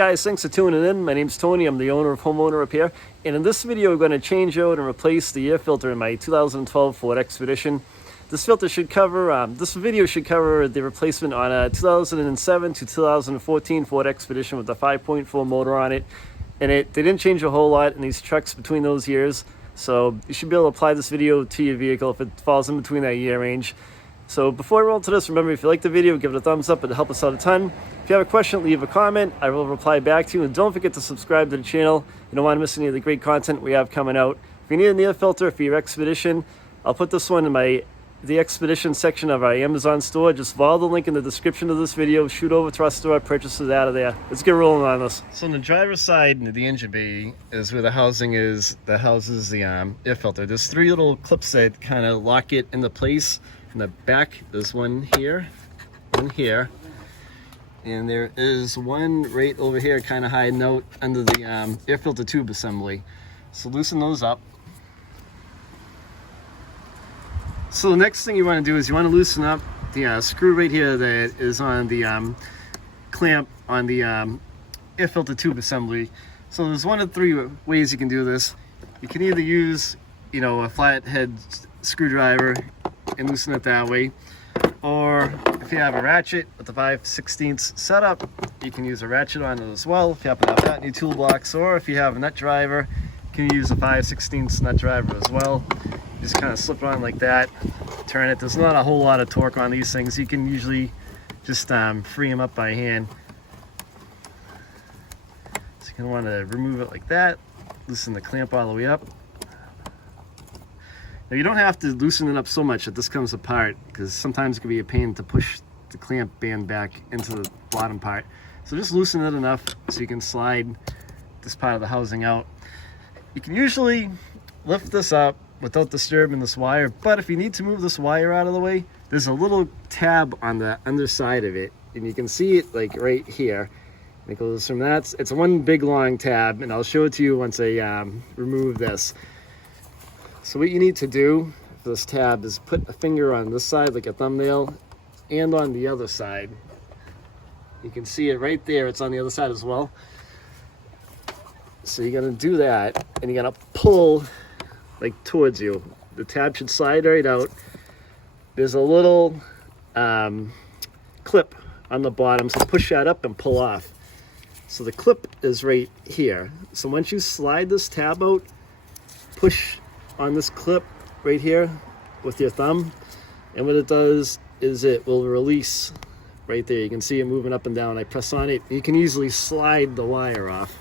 guys, thanks for tuning in. My name's Tony. I'm the owner of Homeowner Repair. And in this video, we're going to change out and replace the air filter in my 2012 Ford Expedition. This filter should cover, this video should cover the replacement on a 2007 to 2014 Ford Expedition with a 5.4 motor on it. And they didn't change a whole lot in these trucks between those years. So you should be able to apply this video to your vehicle if it falls in between that year range. So before I roll to this, remember, if you like the video, give it a thumbs up. It'll help us out a ton. If you have a question, leave a comment. I will reply back to you. And don't forget to subscribe to the channel. You don't want to miss any of the great content we have coming out. If you need an air filter for your Expedition, I'll put this one in the Expedition section of our Amazon store. Just follow the link in the description of this video. Shoot over to our store, purchase it out of there. Let's get rolling on this. So on the driver's side of the engine bay is where the housing is that houses the air filter. There's three little clips that kind of lock it into place. In the back, there's one here, and there is one right over here kind of hiding out under the air filter tube assembly. So loosen those up. So the next thing you want to do is you want to loosen up the screw right here that is on the clamp on the air filter tube assembly. So there's one of three ways you can do this. You can either use, a flathead screwdriver and loosen it that way, or if you have a ratchet with the 5/16 setup, you can use a ratchet on it as well if you happen to have that in your toolbox, or if you have a nut driver, you can use a 5/16 nut driver as well. Just kind of slip it on like that, turn it. There's not a whole lot of torque on these things. You can usually just free them up by hand. So you're going to want to remove it like that, loosen the clamp all the way up. Now you don't have to loosen it up so much that this comes apart, because sometimes it can be a pain to push the clamp band back into the bottom part. So just loosen it enough so you can slide this part of the housing out. You can usually lift this up without disturbing this wire, but if you need to move this wire out of the way, there's a little tab on the underside of it, and you can see it like right here. And it goes from that, it's one big long tab, and I'll show it to you once I remove this. So what you need to do for this tab is put a finger on this side like a thumbnail, and on the other side. You can see it right there, it's on the other side as well. So you're gonna do that, and you're gonna pull like towards you. The tab should slide right out. There's a little clip on the bottom, so push that up and pull off. So the clip is right here. So once you slide this tab out, push on this clip right here with your thumb, and what it does is it will release right there. You can see it moving up and down. I press on it, you can easily slide the wire off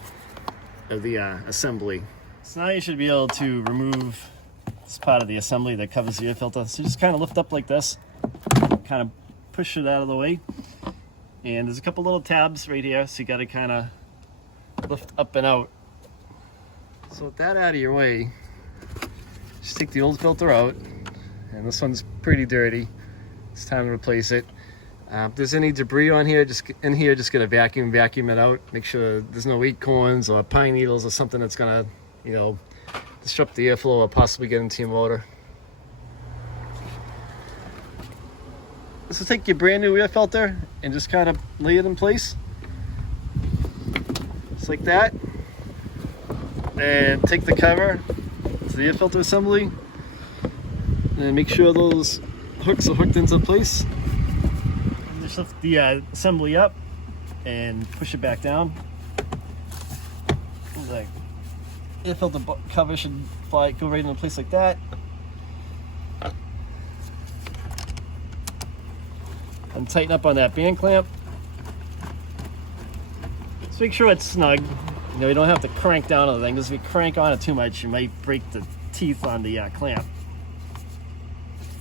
of the assembly. So now you should be able to remove this part of the assembly that covers the air filter. So just kind of lift up like this, kind of push it out of the way, and there's a couple little tabs right here, so you got to kind of lift up and out. So with that out of your way, just take the old filter out, and this one's pretty dirty. It's time to replace it. If there's any debris on here, just get a vacuum it out. Make sure there's no acorns or pine needles or something that's gonna, disrupt the airflow or possibly get into your motor. So take your brand new air filter and just kind of lay it in place, just like that, and take the cover to the air filter assembly, and make sure those hooks are hooked into place. And just lift the assembly up and push it back down. The air filter cover should go right into place like that. And tighten up on that band clamp. Just make sure it's snug. You don't have to crank down on the thing, because if you crank on it too much, you might break the teeth on the clamp.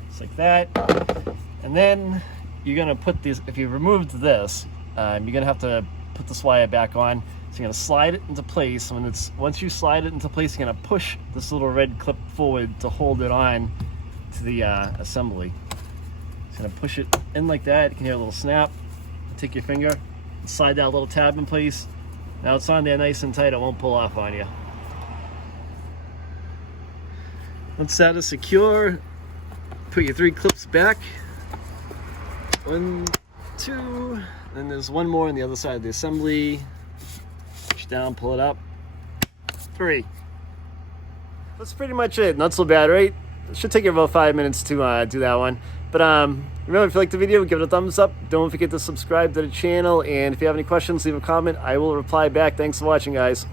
Just like that. And then you're gonna put these, if you removed this, you're gonna have to put this wire back on. So you're gonna slide it into place. Once you slide it into place, you're gonna push this little red clip forward to hold it on to the assembly. So gonna push it in like that. You can hear a little snap. Take your finger and slide that little tab in place. Now it's on there nice and tight, it won't pull off on you. Once that is secure, put your three clips back. 1, 2, then there's one more on the other side of the assembly. down, pull it up. 3. That's pretty much it. Not so bad, right? It should take you about 5 minutes to do that one. But remember, if you liked the video, give it a thumbs up. Don't forget to subscribe to the channel. And if you have any questions, leave a comment. I will reply back. Thanks for watching, guys.